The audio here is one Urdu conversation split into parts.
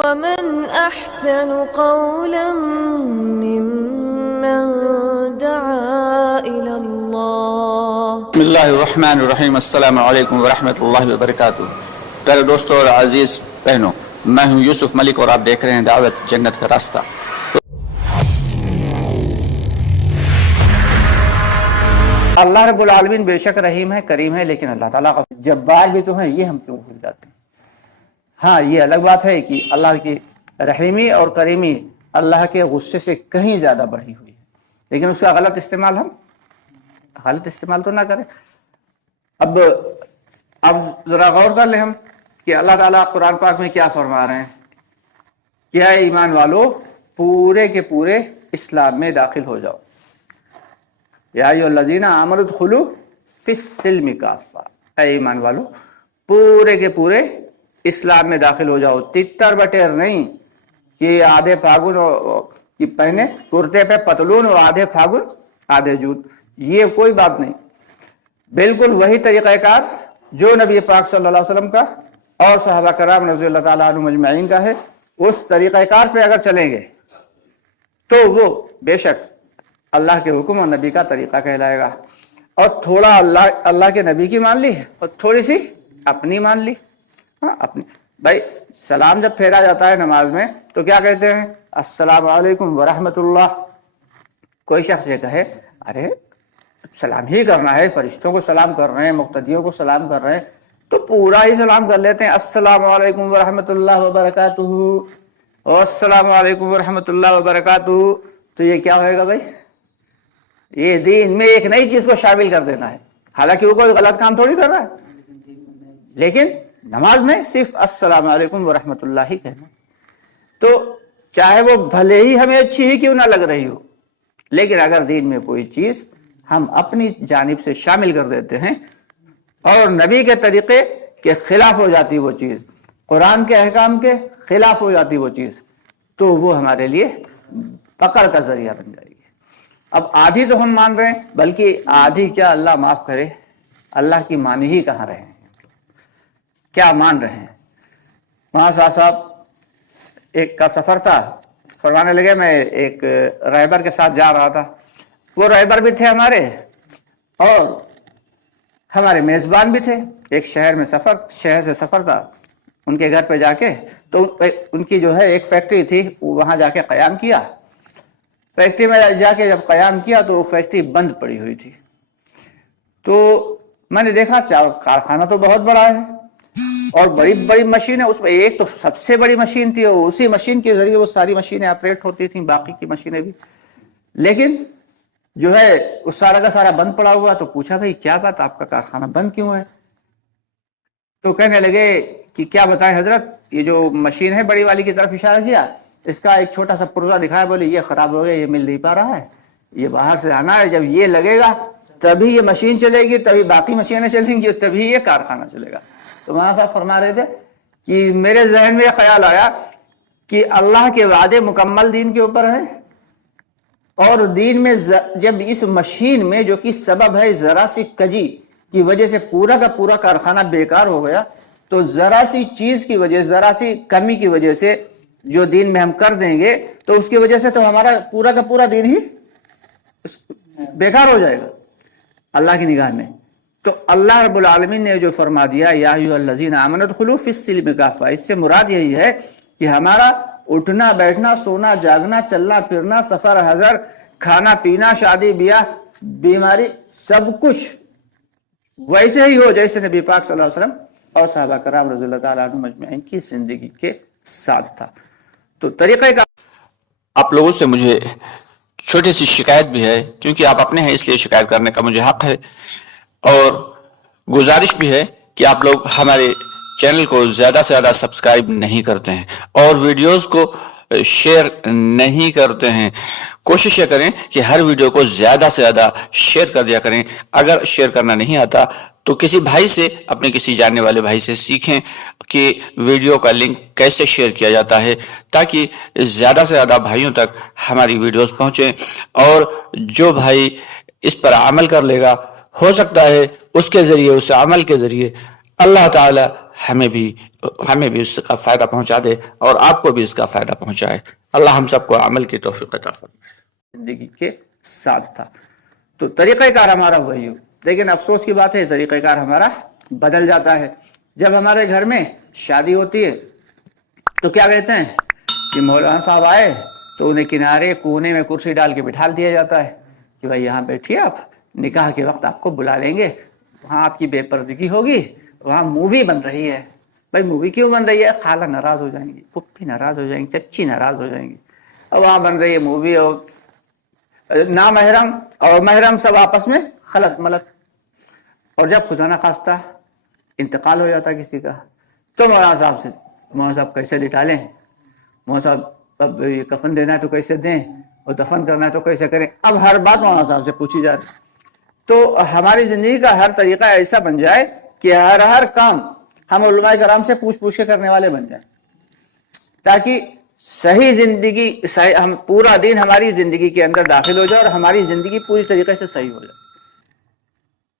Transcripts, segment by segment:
ومن أحسن قولا ممن دعا إلى الله. بسم اللہ الرحمن الرحیم. السلام علیکم ورحمۃ اللہ وبرکاتہ. پیارے دوستوں اور عزیز بہنوں، میں ہوں یوسف ملک اور آپ دیکھ رہے ہیں دعوت جنت کا راستہ. اللہ رب العالمین بے شک رحیم ہے، کریم ہے، لیکن اللہ تعالیٰ کا جبار بھی تو ہے، یہ ہم کیوں بھول جاتے ہیں. ہاں، یہ الگ بات ہے کہ اللہ کی رحیمی اور کریمی اللہ کے غصے سے کہیں زیادہ بڑھی ہوئی ہے، لیکن اس کا غلط استعمال تو نہ کریں. اب ذرا غور کر لیں ہم کہ اللہ تعالیٰ قرآن پاک میں کیا فرما رہے ہیں. کیا ایمان والو پورے کے پورے اسلام میں داخل ہو جاؤ. یا ایھا الذین آمنوا ادخلوا فی السلم کافہ. اے ایمان والو پورے کے پورے اسلام میں داخل ہو جاؤ. تتر بٹیر نہیں کہ آدھے پھاگن کی پہنے کرتے پہ پتلون اور آدھے پھاگن آدھے جوت، یہ کوئی بات نہیں. بالکل وہی طریقہ کار جو نبی پاک صلی اللہ علیہ وسلم کا اور صحابہ کرام رضی اللہ تعالیٰ عنہم اجمعین کا ہے، اس طریقہ کار پہ اگر چلیں گے تو وہ بے شک اللہ کے حکم اور نبی کا طریقہ کہلائے گا. اور تھوڑا اللہ کے نبی کی مان لی اور تھوڑی سی اپنی مان لی. ہاں، اپنی. بھائی سلام جب پھیرا جاتا ہے نماز میں تو کیا کہتے ہیں؟ السلام علیکم ورحمۃ اللہ. کوئی شخص یہ کہے ارے سلام ہی کرنا ہے، فرشتوں کو سلام کر رہے ہیں، مقتدیوں کو سلام کر رہے ہیں، تو پورا ہی سلام کر لیتے ہیں. السلام علیکم ورحمۃ اللہ وبرکاتہ اور السلام علیکم ورحمۃ اللہ وبرکاتہ. تو یہ کیا ہوئے گا بھائی؟ یہ دین میں ایک نئی چیز کو شامل کر دینا ہے. حالانکہ وہ کوئی غلط کام تھوڑی کر رہا ہے، لیکن نماز میں صرف السلام علیکم ورحمۃ اللہ ہی کہنا. تو چاہے وہ بھلے ہی ہمیں اچھی ہی کیوں نہ لگ رہی ہو، لیکن اگر دین میں کوئی چیز ہم اپنی جانب سے شامل کر دیتے ہیں اور نبی کے طریقے کے خلاف ہو جاتی وہ چیز، قرآن کے احکام کے خلاف ہو جاتی وہ چیز، تو وہ ہمارے لیے پکڑ کا ذریعہ بن جائے گی. اب آدھی تو ہم مان رہے ہیں، بلکہ آدھی کیا اللہ معاف کرے، اللہ کی مانی ہی کہاں رہے ہیں، کیا مان رہے ہیں. وہاں صاحب ایک کا سفر تھا، فرمانے لگے میں ایک رہبر کے ساتھ جا رہا تھا. وہ رہبر بھی تھے ہمارے اور ہمارے میزبان بھی تھے. ایک شہر سے سفر تھا. ان کے گھر پہ جا کے تو ان کی جو ہے ایک فیکٹری تھی، وہاں جا کے قیام کیا. فیکٹری میں جا کے جب قیام کیا تو وہ فیکٹری بند پڑی ہوئی تھی. تو میں نے دیکھا کارخانہ تو بہت بڑا ہے اور بڑی بڑی مشین ہے. اس میں ایک تو سب سے بڑی مشین تھی اور اسی مشین کے ذریعے وہ ساری مشینیں آپریٹ ہوتی تھیں، باقی کی مشینیں بھی. لیکن جو ہے وہ سارا کا سارا بند پڑا ہوا. تو پوچھا بھائی کیا بات، آپ کا کارخانہ بند کیوں ہے؟ تو کہنے لگے کہ کیا بتائیں حضرت، یہ جو مشین ہے بڑی والی کی طرف اشارہ کیا، اس کا ایک چھوٹا سا پرزہ دکھایا، بولے یہ خراب ہو گیا، یہ مل نہیں پا رہا ہے، یہ باہر سے آنا ہے، جب یہ لگے گا تبھی یہ مشین چلے گی، تبھی باقی مشینیں چلیں گی، تبھی یہ کارخانہ چلے گا. تو مولانا صاحب فرما رہے تھے کہ میرے ذہن میں یہ خیال آیا کہ اللہ کے وعدے مکمل دین کے اوپر ہیں، اور دین میں جب اس مشین میں جو کہ سبب ہے ذرا سی کجی کی وجہ سے پورا کا پورا کارخانہ بیکار ہو گیا، تو ذرا سی چیز کی وجہ، ذرا سی کمی کی وجہ سے جو دین میں ہم کر دیں گے تو اس کی وجہ سے تو ہمارا پورا کا پورا دین ہی بیکار ہو جائے گا اللہ کی نگاہ میں. تو اللہ رب العالمین نے جو فرما دیا یا ایھا الذین آمنوا ادخلوا فی السلم کافہ، اس سے مراد یہی ہے کہ ہمارا اٹھنا بیٹھنا، سونا جاگنا، چلنا پھرنا، سفر حضر، کھانا پینا، شادی بیاہ، بیماری، سب کچھ ویسے ہی ہو جیسے نبی پاک صلی اللہ علیہ وسلم اور صحابہ کرام رضی اللہ تعالیٰ عنہم اجمعین کی زندگی کے ساتھ تھا. تو طریقہ کا آپ لوگوں سے مجھے چھوٹی سی شکایت بھی ہے، کیونکہ آپ اپنے ہیں اس لیے شکایت کرنے کا مجھے حق ہے، اور گزارش بھی ہے کہ آپ لوگ ہمارے چینل کو زیادہ سے زیادہ سبسکرائب نہیں کرتے ہیں اور ویڈیوز کو شیئر نہیں کرتے ہیں. کوشش یہ کریں کہ ہر ویڈیو کو زیادہ سے زیادہ شیئر کر دیا کریں. اگر شیئر کرنا نہیں آتا تو کسی بھائی سے، اپنے کسی جاننے والے بھائی سے سیکھیں کہ ویڈیو کا لنک کیسے شیئر کیا جاتا ہے، تاکہ زیادہ سے زیادہ بھائیوں تک ہماری ویڈیوز پہنچیں. اور جو بھائی اس پر عمل کر لے گا، ہو سکتا ہے اس کے ذریعے، اس عمل کے ذریعے اللہ تعالی ہمیں بھی اس کا فائدہ پہنچا دے اور آپ کو بھی اس کا فائدہ پہنچائے. اللہ ہم سب کو عمل کی توفیق عطا فرمائے. زندگی کے ساتھ تھا تو طریقہ کار ہمارا وہی ہو، لیکن افسوس کی بات ہے طریقہ کار ہمارا بدل جاتا ہے. جب ہمارے گھر میں شادی ہوتی ہے تو کیا کہتے ہیں کہ مولانا صاحب آئے تو انہیں کنارے کونے میں کرسی ڈال کے بٹھا دیا جاتا ہے کہ بھائی یہاں بیٹھیے، آپ نکاح کے وقت آپ کو بلا لیں گے، وہاں آپ کی بے پردگی ہوگی، وہاں مووی بن رہی ہے. بھائی مووی کیوں بن رہی ہے؟ خالہ ناراض ہو جائیں گی، پھپھی ناراض ہو جائیں گی، چچی ناراض ہو جائیں گی. اب وہاں بن رہی ہے مووی اور نامحرم اور محرم سب آپس میں خلط ملط. اور جب خدا نہ خواستہ انتقال ہو جاتا کسی کا تو مولانا صاحب کیسے لٹا لیں، مولانا صاحب اب یہ کفن دینا ہے تو کیسے دیں اور دفن کرنا ہے تو کیسے کریں. اب ہر بات مولانا صاحب سے پوچھی جا رہی. تو ہماری زندگی کا ہر طریقہ ایسا بن جائے کہ ہر کام ہم علماء کرام سے پوچھ کے کرنے والے بن جائیں، تاکہ صحیح زندگی ہم پورا دین ہماری زندگی کے اندر داخل ہو جائے اور ہماری زندگی پوری طریقے سے صحیح ہو جائے.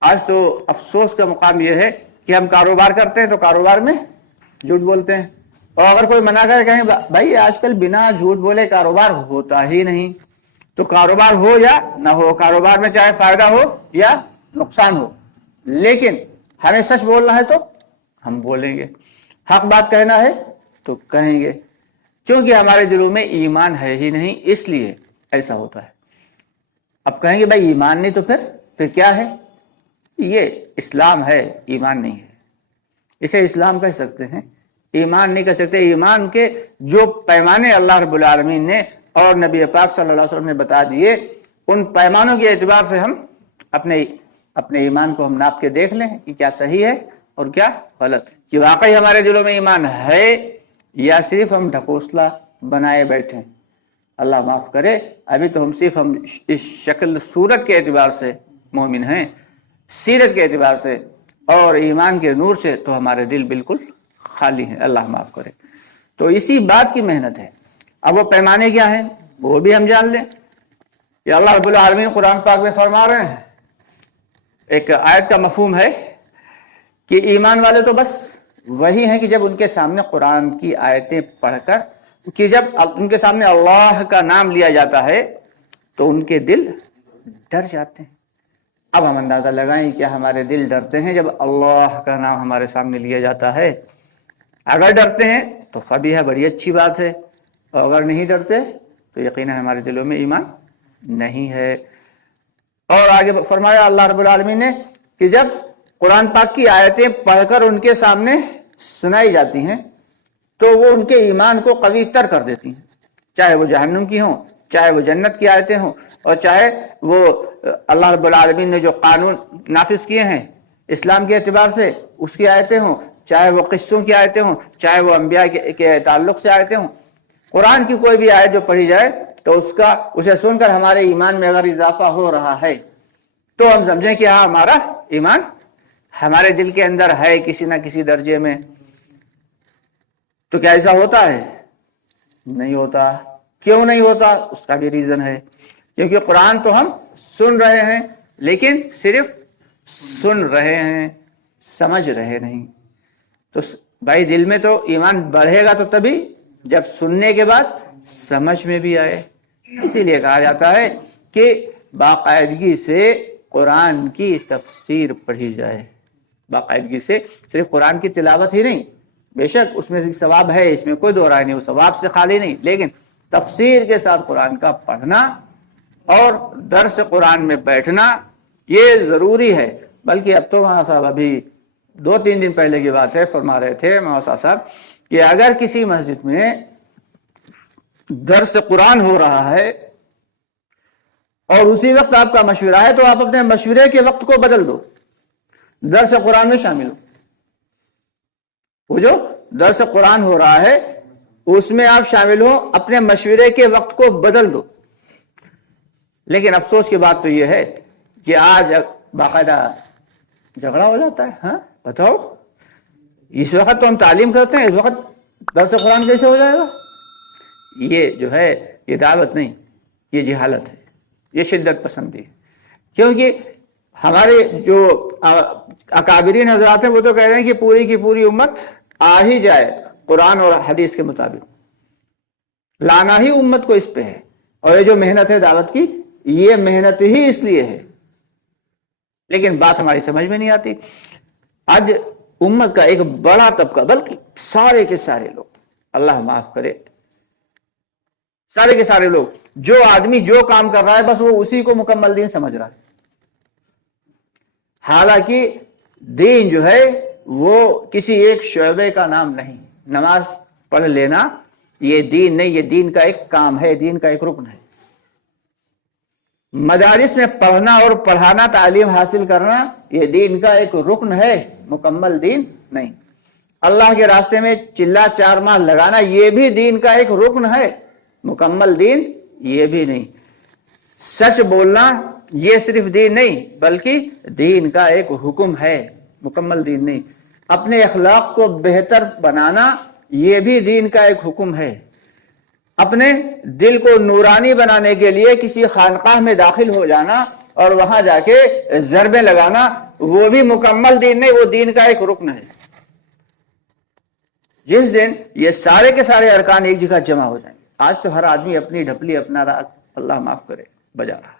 آج تو افسوس کا مقام یہ ہے کہ ہم کاروبار کرتے ہیں تو کاروبار میں جھوٹ بولتے ہیں، اور اگر کوئی منع کرے کہیں بھائی آج کل بنا جھوٹ بولے کاروبار ہوتا ہی نہیں. تو کاروبار ہو یا نہ ہو، کاروبار میں چاہے فائدہ ہو یا نقصان ہو، لیکن ہمیں سچ بولنا ہے تو ہم بولیں گے، حق بات کہنا ہے تو کہیں گے، کیونکہ ہمارے دلوں میں ایمان ہے ہی نہیں، اس لیے ایسا ہوتا ہے. اب کہیں گے بھائی ایمان نہیں تو پھر کیا ہے؟ یہ اسلام ہے، ایمان نہیں ہے. اسے اسلام کہہ سکتے ہیں، ایمان نہیں کہہ سکتے. ایمان کے جو پیمانے اللہ رب العالمین نے اور نبی پاک صلی اللہ علیہ وسلم نے بتا دیے، ان پیمانوں کے اعتبار سے ہم اپنے ایمان کو ہم ناپ کے دیکھ لیں کہ کیا صحیح ہے اور کیا غلط، کہ واقعی ہمارے دلوں میں ایمان ہے یا صرف ہم ڈھکوسلا بنائے بیٹھے. اللہ معاف کرے، ابھی تو ہم اس شکل صورت کے اعتبار سے مومن ہیں، سیرت کے اعتبار سے اور ایمان کے نور سے تو ہمارے دل بالکل خالی ہیں. اللہ معاف کرے. تو اسی بات کی محنت ہے. اب وہ پیمانے کیا ہیں وہ بھی ہم جان لیں کہ اللہ رب العالمین قرآن پاک میں فرما رہے ہیں. ایک آیت کا مفہوم ہے کہ ایمان والے تو بس وہی ہیں کہ جب ان کے سامنے قرآن کی آیتیں پڑھ کر، کہ جب ان کے سامنے اللہ کا نام لیا جاتا ہے تو ان کے دل ڈر جاتے ہیں. اب ہم اندازہ لگائیں کہ ہمارے دل ڈرتے ہیں جب اللہ کا نام ہمارے سامنے لیا جاتا ہے. اگر ڈرتے ہیں تو فبیہ، بڑی اچھی بات ہے، اور اگر نہیں ڈرتے تو یقیناً ہمارے دلوں میں ایمان نہیں ہے. اور آگے فرمایا اللہ رب العالمین نے کہ جب قرآن پاک کی آیتیں پڑھ کر ان کے سامنے سنائی جاتی ہیں تو وہ ان کے ایمان کو قوی تر کر دیتی ہیں، چاہے وہ جہنم کی ہوں، چاہے وہ جنت کی آیتیں ہوں، اور چاہے وہ اللہ رب العالمین نے جو قانون نافذ کیے ہیں اسلام کے اعتبار سے اس کی آیتیں ہوں، چاہے وہ قصوں کی آیتیں ہوں، چاہے وہ انبیاء کے تعلق سے آیتیں ہوں. قرآن کی کوئی بھی آیت جو پڑھی جائے تو اسے سن کر ہمارے ایمان میں اگر اضافہ ہو رہا ہے تو ہم سمجھیں کہ ہاں ہمارا ایمان ہمارے دل کے اندر ہے کسی نہ کسی درجے میں. تو کیا ایسا ہوتا ہے؟ نہیں ہوتا. کیوں نہیں ہوتا؟ اس کا بھی ریزن ہے، کیونکہ قرآن تو ہم سن رہے ہیں لیکن صرف سن رہے ہیں، سمجھ رہے نہیں. تو بھائی دل میں تو ایمان بڑھے گا تو تبھی جب سننے کے بعد سمجھ میں بھی آئے. اسی لیے کہا جاتا ہے کہ باقاعدگی سے قرآن کی تفسیر پڑھی جائے. باقاعدگی سے صرف قرآن کی تلاوت ہی نہیں، بے شک اس میں ثواب ہے، اس میں کوئی دو رائے نہیں، وہ ثواب سے خالی نہیں، لیکن تفسیر کے ساتھ قرآن کا پڑھنا اور درس قرآن میں بیٹھنا یہ ضروری ہے. بلکہ اب تو مولانا صاحب ابھی 2-3 دن پہلے کی بات ہے، فرما رہے تھے مولانا صاحب کہ اگر کسی مسجد میں درس قرآن ہو رہا ہے اور اسی وقت آپ کا مشورہ ہے تو آپ اپنے مشورے کے وقت کو بدل دو، درس قرآن میں شامل ہو. وہ جو درس قرآن ہو رہا ہے اس میں آپ شامل ہو، اپنے مشورے کے وقت کو بدل دو. لیکن افسوس کی بات تو یہ ہے کہ آج باقاعدہ جھگڑا ہو جاتا ہے. ہاں بتاؤ، اس وقت تو ہم تعلیم کرتے ہیں، اس وقت درس قرآن کیسے ہو جائے گا؟ یہ جو ہے یہ دعوت نہیں، یہ جہالت ہے، یہ شدت پسندی ہے. کیونکہ ہمارے جو اکابرین حضرات ہیں وہ تو کہہ رہے ہیں کہ پوری کی پوری امت آ ہی جائے قرآن اور حدیث کے مطابق، لانا ہی امت کو اس پہ ہے. اور یہ جو محنت ہے دعوت کی، یہ محنت ہی اس لیے ہے. لیکن بات ہماری سمجھ میں نہیں آتی. آج امت کا ایک بڑا طبقہ، بلکہ سارے کے سارے لوگ، اللہ معاف کرے، سارے کے سارے لوگ، جو آدمی جو کام کر رہا ہے بس وہ اسی کو مکمل دین سمجھ رہا ہے. حالانکہ دین جو ہے وہ کسی ایک شعبے کا نام نہیں. نماز پڑھ لینا یہ دین نہیں، یہ دین کا ایک کام ہے، دین کا ایک رکن ہے. مدارس میں پڑھنا اور پڑھانا، تعلیم حاصل کرنا، یہ دین کا ایک رکن ہے، مکمل دین نہیں. اللہ کے راستے میں چلا چار ماہ لگانا یہ بھی دین کا ایک رکن ہے، مکمل دین یہ بھی نہیں. سچ بولنا یہ صرف دین نہیں بلکہ دین کا ایک حکم ہے، مکمل دین نہیں. اپنے اخلاق کو بہتر بنانا یہ بھی دین کا ایک حکم ہے. اپنے دل کو نورانی بنانے کے لیے کسی خانقاہ میں داخل ہو جانا اور وہاں جا کے ضربیں لگانا وہ بھی مکمل دین نہیں، وہ دین کا ایک رکن ہے. جس دن یہ سارے کے سارے ارکان ایک جگہ جمع ہو جائیں گے. آج تو ہر آدمی اپنی ڈھپلی اپنا راگ، اللہ معاف کرے، بجا رہا ہے.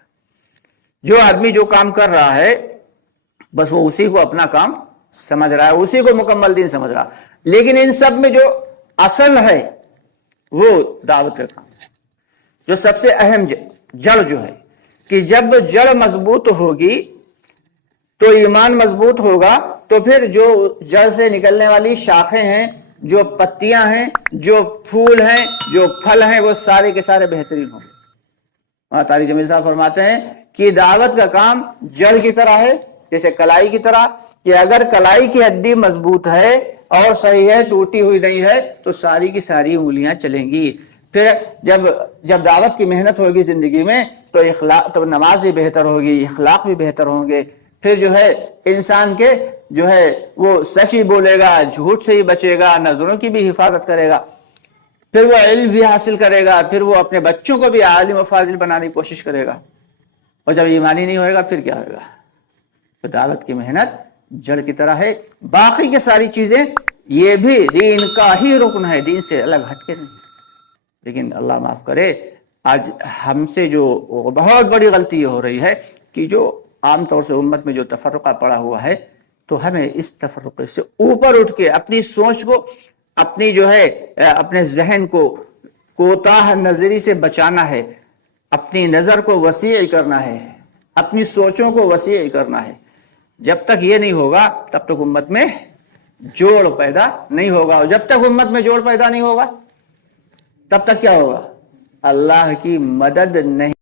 جو آدمی جو کام کر رہا ہے بس وہ اسی کو اپنا کام سمجھ رہا ہے، اسی کو مکمل دین سمجھ رہا. لیکن ان سب میں جو اصل ہے وہ دعوت کا کام ہے، جو سب سے اہم جڑ جو ہے، کہ جب جڑ مضبوط ہوگی تو ایمان مضبوط ہوگا، تو پھر جو جڑ سے نکلنے والی شاخیں ہیں، جو پتیاں ہیں، جو پھول ہیں، جو پھل ہیں، وہ سارے کے سارے بہترین ہوں گے. وہاں طارق جمیل صاحب فرماتے ہیں کہ دعوت کا کام جڑ کی طرح ہے، جیسے کلائی کی طرح، کہ اگر کلائی کی ہڈی مضبوط ہے اور صحیح ہے، ٹوٹی ہوئی نہیں ہے، تو ساری کی ساری انگلیاں چلیں گی. پھر جب دعوت کی محنت ہوگی زندگی میں تو نماز بھی بہتر ہوگی، اخلاق بھی بہتر ہوں گے. پھر جو ہے انسان کے جو ہے وہ سچ ہی بولے گا، جھوٹ سے ہی بچے گا، نظروں کی بھی حفاظت کرے گا. پھر وہ علم بھی حاصل کرے گا، پھر وہ اپنے بچوں کو بھی عالم و فاضل بنانے کی کوشش کرے گا. اور جب ایمانی نہیں ہوئے گا پھر کیا ہوگا؟ تو دعوت کی محنت جڑ کی طرح ہے. باقی کے ساری چیزیں یہ بھی دین کا ہی رکن ہے، دین سے الگ ہٹ کے نہیں. لیکن اللہ معاف کرے، آج ہم سے جو بہت بڑی غلطی یہ ہو رہی ہے کہ جو عام طور سے امت میں جو تفرقہ پڑا ہوا ہے، تو ہمیں اس تفرقے سے اوپر اٹھ کے اپنی سوچ کو، اپنی جو ہے اپنے ذہن کو کوتاہ نظری سے بچانا ہے، اپنی نظر کو وسیع کرنا ہے، اپنی سوچوں کو وسیع کرنا ہے. جب تک یہ نہیں ہوگا تب تک امت میں جوڑ پیدا نہیں ہوگا. اور جب تک امت میں جوڑ پیدا نہیں ہوگا تب تک کیا ہوگا؟ اللہ کی مدد نہیں